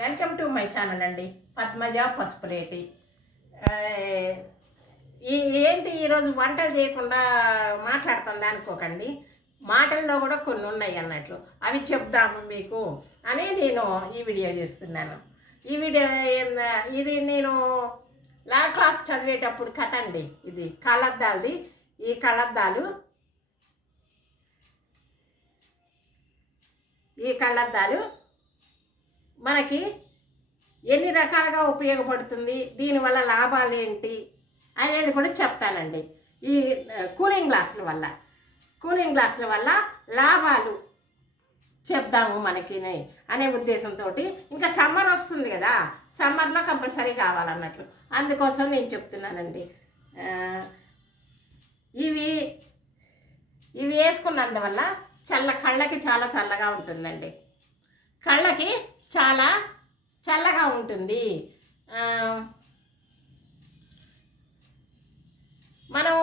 Welcome to my channel అండి. పద్మజ పసుపులేటి. ఏంటి ఈరోజు వంటలు చేయకుండా మాట్లాడుతుంది అనుకోకండి. మాటల్లో కూడా కొన్ని ఉన్నాయి అన్నట్లు, అవి చెప్దాము మీకు అని నేను ఈ వీడియో చేస్తున్నాను. ఇది నేను లా క్లాస్ చదివేటప్పుడు కథ అండి. ఇది కళ్ళద్దాలది. ఈ కళ్ళద్దాలు మనకి ఎన్ని రకాలుగా ఉపయోగపడుతుంది, దీనివల్ల లాభాలు ఏంటి అనేది కూడా చెప్తానండి. ఈ కూలింగ్ గ్లాసుల వల్ల లాభాలు చెప్దాము మనకి అనే ఉద్దేశంతో. ఇంకా సమ్మర్ వస్తుంది కదా, సమ్మర్లో కంపల్సరీ కావాలన్నట్లు, అందుకోసం నేను చెప్తున్నానండి. ఇవి వేసుకున్నందువల్ల కళ్ళకి చాలా చల్లగా ఉంటుందండి. కళ్ళకి చాలా చల్లగా ఉంటుంది. మనం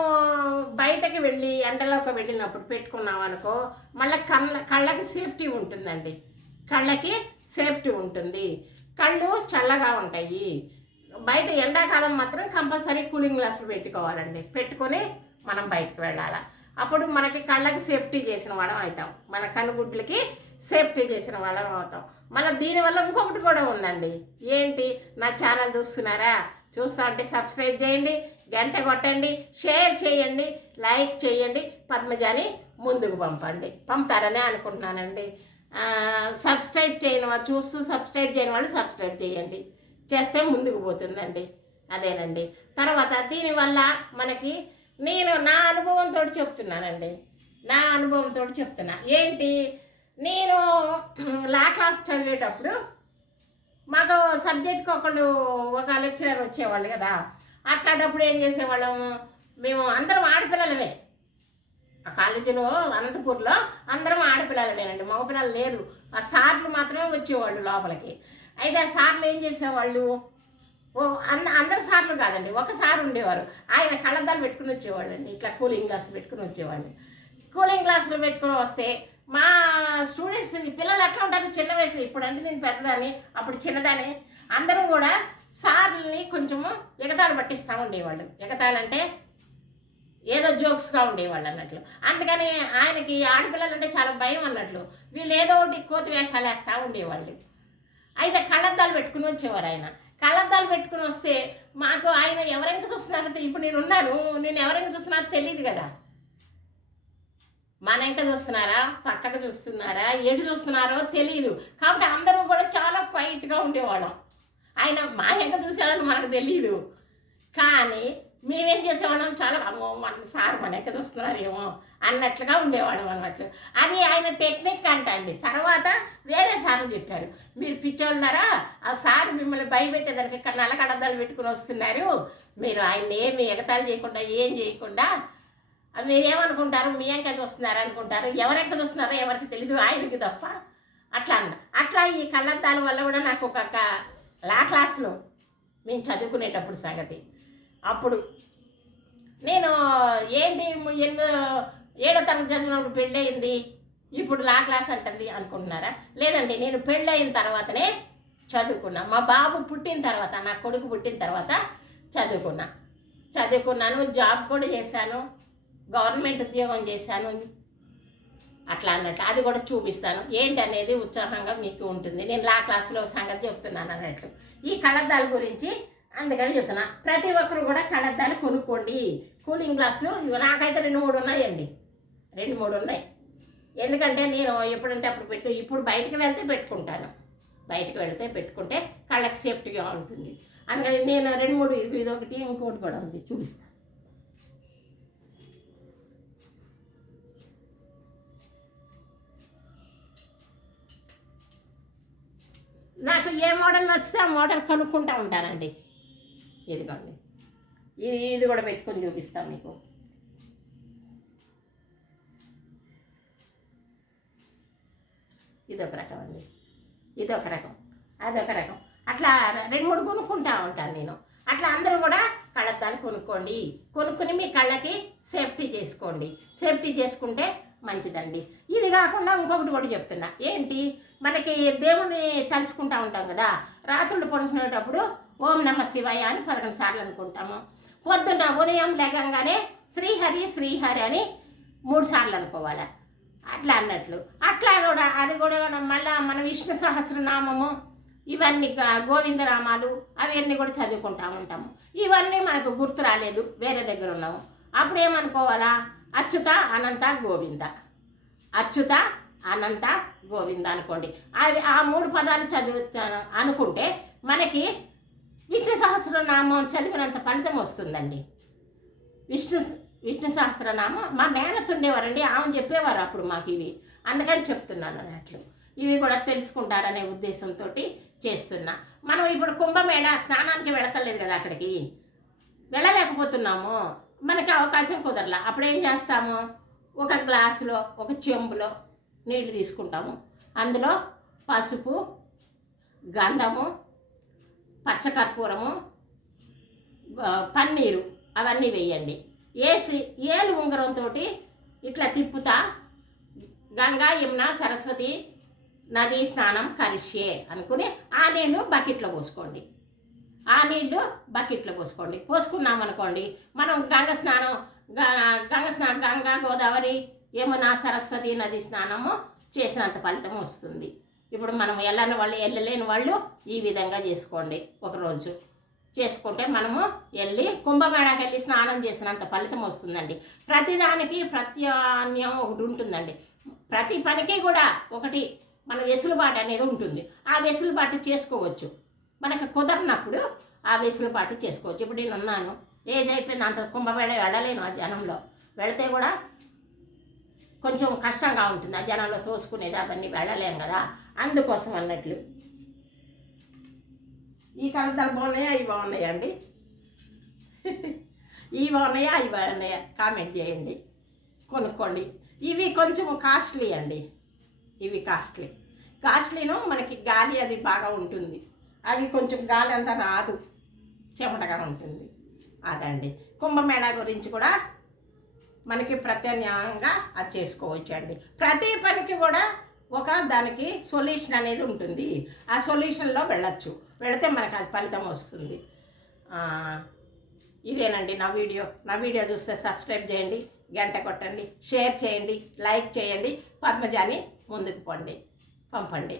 బయటకి వెళ్ళి ఎండలోకి వెళ్ళినప్పుడు పెట్టుకున్నాం అనుకో, మళ్ళీ కళ్ళకి సేఫ్టీ ఉంటుందండి. కళ్ళు చల్లగా ఉంటాయి. బయట ఎండాకాలం మాత్రం కంపల్సరీ కూలింగ్ గ్లాసులు పెట్టుకోవాలండి. పెట్టుకొని మనం బయటకు వెళ్ళాలి. అప్పుడు మనకి కళ్ళకి సేఫ్టీ చేసిన వాళ్ళం అవుతాం, మన కనుగుడ్లకి సేఫ్టీ చేసిన వాళ్ళం అవుతాం. మళ్ళీ దీనివల్ల ఇంకొకటి కూడా ఉందండి. ఏంటి, నా ఛానల్ చూస్తా అంటే సబ్స్క్రైబ్ చేయండి, గంట కొట్టండి, షేర్ చేయండి, లైక్ చేయండి, పద్మజాని ముందుకు పంపుతారనే అనుకుంటున్నానండి. సబ్స్క్రైబ్ చేయని వాళ్ళు సబ్స్క్రైబ్ చేయని వాళ్ళు సబ్స్క్రైబ్ చేయండి, చేస్తే ముందుకు పోతుందండి. అదేనండి. తర్వాత దీనివల్ల మనకి నేను నా అనుభవంతో చెప్తున్నానండి. ఏంటి, నేను లా క్లాస్ చదివేటప్పుడు మాకు సబ్జెక్ట్కి ఒక లెక్చరర్ వచ్చేవాళ్ళు కదా. అట్లాంటప్పుడు ఏం చేసేవాళ్ళం, మేము అందరం ఆడపిల్లలమే. ఆ కాలేజీలో అనంతపూర్లో అందరం ఆడపిల్లలమేనండి, మగపిల్లలు లేరు. ఆ సార్లు మాత్రమే వచ్చేవాళ్ళు లోపలికి. అయితే ఆ సార్లు ఏం చేసేవాళ్ళు, అందరు సార్లు కాదండి, ఒక సార్ ఉండేవారు. ఆయన కళ్ళద్దాలు పెట్టుకుని వచ్చేవాళ్ళు అండి. ఇట్లా కూలింగ్ గ్లాసులు పెట్టుకుని వచ్చేవాళ్ళు. కూలింగ్ గ్లాసులు పెట్టుకుని వస్తే మా స్టూడెంట్స్, పిల్లలు ఎట్లా ఉంటారు చిన్న వయసులో, ఇప్పుడు అంటే నేను పెద్దదాన్ని, అప్పుడు చిన్నదాన్ని, అందరూ కూడా సార్లని కొంచెము ఎగతాళి పట్టిస్తూ ఉండేవాళ్ళు. ఎగతాళంటే ఏదో జోక్స్గా ఉండేవాళ్ళు అన్నట్లు. అందుకని ఆయనకి ఆడపిల్లలు అంటే చాలా భయం అన్నట్లు. వీళ్ళు ఏదో ఒకటి కోతి వేషాలు వేస్తూ ఉండేవాళ్ళు. అయితే కళ్ళద్దాలు పెట్టుకుని వచ్చేవారు ఆయన. కళ్ళద్దాలు పెట్టుకుని వస్తే మాకు ఆయన ఎవరైనా చూస్తున్నారో, ఇప్పుడు నేను ఎవరైనా చూస్తున్నారో తెలియదు కదా. మన వెంక చూస్తున్నారా, పక్కకు చూస్తున్నారా, ఎటు చూస్తున్నారో తెలియదు. కాబట్టి అందరూ కూడా చాలా క్వైట్గా ఉండేవాళ్ళం. ఆయన మా వెంక చూసాడని మనకు తెలియదు. కానీ మేమేం చేసేవాళ్ళం, చాలా అమ్మో మన సార్ మన వెంక చూస్తున్నారేమో అన్నట్లుగా ఉండేవాళ్ళం అన్నట్లు. అది ఆయన టెక్నిక్ అండి. తర్వాత వేరే సార్లు చెప్పారు, మీరు పిచ్చోళ్ళారా, ఆ సార్ మిమ్మల్ని భయపెట్టేదానికి ఇక్కడ నల్లకడద్దాలు పెట్టుకుని వస్తున్నారు, మీరు ఆయన్ని ఏమి ఎగతాలు చేయకుండా ఏం చేయకుండా మీరేమనుకుంటారు, మీ వెంక చూస్తున్నారు అనుకుంటారు, ఎవరెంక చూస్తున్నారో ఎవరికి తెలీదు, ఆయనకి తప్ప అట్లా ఈ కళ్ళద్దాల వల్ల కూడా నాకు ఒక లా క్లాస్లో మేము చదువుకునేటప్పుడు సంగతి. అప్పుడు నేను ఏంటి 7వ తరగతి చదివినప్పుడు పెళ్ళయింది, ఇప్పుడు లా క్లాస్ అంటుంది అనుకుంటున్నారా? లేదండి, నేను పెళ్ళయిన తర్వాతనే చదువుకున్నా. మా బాబు పుట్టిన తర్వాత, నా కొడుకు పుట్టిన తర్వాత చదువుకున్నాను. జాబ్ కూడా చేశాను, గవర్నమెంట్ ఉద్యోగం చేశాను. అట్లా అన్నట్టు అది కూడా చూపిస్తాను. ఏంటనేది ఉత్సాహంగా మీకు ఉంటుంది. నేను లా క్లాస్లో సంగతి చెప్తున్నాను అన్నట్లు, ఈ కళ్ళద్దాల గురించి. అందుకని చెప్తున్నా, ప్రతి ఒక్కరు కూడా కళ్ళద్దాలు కొనుక్కోండి. కూలింగ్ గ్లాసులు నాకైతే 2-3 ఉన్నాయండి, 2-3 ఉన్నాయి. ఎందుకంటే నేను ఎప్పుడంటే అప్పుడు ఇప్పుడు బయటకు వెళ్తే పెట్టుకుంటే కళ్ళకి సేఫ్టీగా ఉంటుంది. అందుకని నేను 2-3, ఇదొకటి, ఇంకోటి కూడా ఉంది, చూపిస్తాను. నాకు ఏ మోడల్ నచ్చితే ఆ మోడల్ కనుక్కుంటూ ఉంటానండి. ఇదిగోండి, ఇది కూడా పెట్టుకొని చూపిస్తాను మీకు. ఇదొక రకం అండి, ఇదొక రకం, అదొక రకం. అట్లా 2-3 కొనుక్కుంటూ ఉంటాను నేను. అట్లా అందరూ కూడా కళ్ళద్దాలు కొనుక్కొని మీ కళ్ళకి సేఫ్టీ చేసుకుంటే మంచిదండి. ఇది కాకుండా ఇంకొకటి కూడా చెప్తున్నా. ఏంటి, మనకి దేవుని తలుచుకుంటూ ఉంటాం కదా. రాత్రులు పడుకునేటప్పుడు ఓం నమ శివాయ అని 11 సార్లు అనుకుంటాము. పొద్దున్న ఉదయం లేకంగానే శ్రీహరి శ్రీహరి అని 3 సార్లు అనుకోవాలి. అట్లా అన్నట్లు అట్లా కూడా అది కూడా మళ్ళీ మన విష్ణు సహస్రనామము ఇవన్నీ గోవిందనామాలు అవన్నీ కూడా చదువుకుంటూ ఉంటాము. ఇవన్నీ మనకు గుర్తు రాలేదు, వేరే దగ్గర ఉన్నాము. అప్పుడు ఏమనుకోవాలా, అచ్యుత అనంత గోవింద, అచ్యుత అనంత గోవింద అనుకోండి. అవి ఆ 3 పదాలు చదువుతాను అనుకుంటే మనకి విష్ణు సహస్రనామం చదివినంత ఫలితం వస్తుందండి. విష్ణు సహస్రనామం మా మేనత్ ఉండేవారండి, ఆమె చెప్పేవారు అప్పుడు మాకు ఇవి, అందుకని చెప్తున్నాను అన్నట్లు. ఇవి కూడా తెలుసుకుంటారనే ఉద్దేశంతో చేస్తున్నా. మనం ఇప్పుడు కుంభమేళ స్నానానికి వెళతలేదు కదా, అక్కడికి వెళ్ళలేకపోతున్నాము, మనకి అవకాశం కుదరలా. అప్పుడు ఏం చేస్తాము, ఒక గ్లాసులో ఒక చెంబులో నీళ్లు తీసుకుంటాము. అందులో పసుపు, గంధము, పచ్చకర్పూరము, పన్నీరు అవన్నీ వేయండి. వేసి ఏలు ఉంగరంతో ఇట్లా తిప్పుతా గంగా యమున సరస్వతి నది స్నానం కరిష్యే అనుకుని ఆ నీళ్లు బకెట్లో పోసుకోండి. ఆ నీళ్లు బకెట్లో పోసుకోండి. పోసుకున్నామనుకోండి, మనం గంగా గోదావరి యమున సరస్వతి నది స్నానము చేసినంత ఫలితం వస్తుంది. ఇప్పుడు మనం వెళ్ళలేని వాళ్ళు ఈ విధంగా చేసుకోండి. ఒకరోజు చేసుకుంటే మనము కుంభమేళాకి వెళ్ళి స్నానం చేసినంత ఫలితం వస్తుందండి. ప్రతిదానికి ప్రత్యామ్నాయం ఒకటి ఉంటుందండి. ప్రతి పనికి కూడా ఒకటి మన వెసులుబాటు అనేది ఉంటుంది. ఆ వెసులుబాటు చేసుకోవచ్చు. మనకు కుదరనప్పుడు ఆ వెసులుబాటు చేసుకోవచ్చు. ఇప్పుడు నేను ఉన్నాను, ఏజ్ అయిపోయింది, అంత కుంభమేళ వెళ్ళలేను. ఆ జనంలో వెళితే కూడా కొంచెం కష్టంగా ఉంటుంది. ఆ జనంలో తోసుకునేది అవన్నీ వెళ్ళలేం కదా, అందుకోసం అన్నట్లు. ఈ కలతలు బాగున్నాయా, ఇవి బాగున్నాయా అండి? ఇవి బాగున్నాయా, ఇవి బాగున్నాయా కామెంట్ చేయండి, కొనుక్కోండి. ఇవి కొంచెం కాస్ట్లీ అండి, ఇవి కాస్ట్లీను. మనకి గాలి అది బాగా ఉంటుంది. అవి కొంచెం గాలి అంతా రాదు, చెమటగా ఉంటుంది. అదండి కుంభమేళా గురించి కూడా మనకి ప్రత్యామ్నాయంగా అది చేసుకోవచ్చు అండి. ప్రతి పనికి కూడా దానికి సొల్యూషన్ అనేది ఉంటుంది. ఆ సొల్యూషన్లో వెళితే మనకు అది ఫలితం వస్తుంది. ఇదేనండి నా వీడియో చూస్తే సబ్స్క్రైబ్ చేయండి, గంట కొట్టండి, షేర్ చేయండి, లైక్ చేయండి, పద్మజాని ముందుకు పంపండి.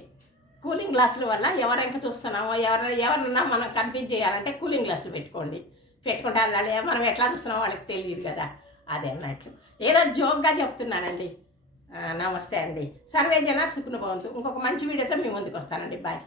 కూలింగ్ గ్లాసుల వల్ల ఎవరైనా చూస్తున్నామో ఎవరన్నా మనం కన్ఫ్యూజ్ చేయాలంటే కూలింగ్ గ్లాసులు పెట్టుకుంటే అది మనం ఎట్లా చూస్తున్నామో వాళ్ళకి తెలియదు కదా, అదే అన్నట్లు. ఏదో జోక్గా చెప్తున్నానండి. నమస్తే అండి. సర్వే జన సుఖను భవంతు. ఇంకొక మంచి వీడియోతో మీ ముందుకు వస్తానండి. బాయ్.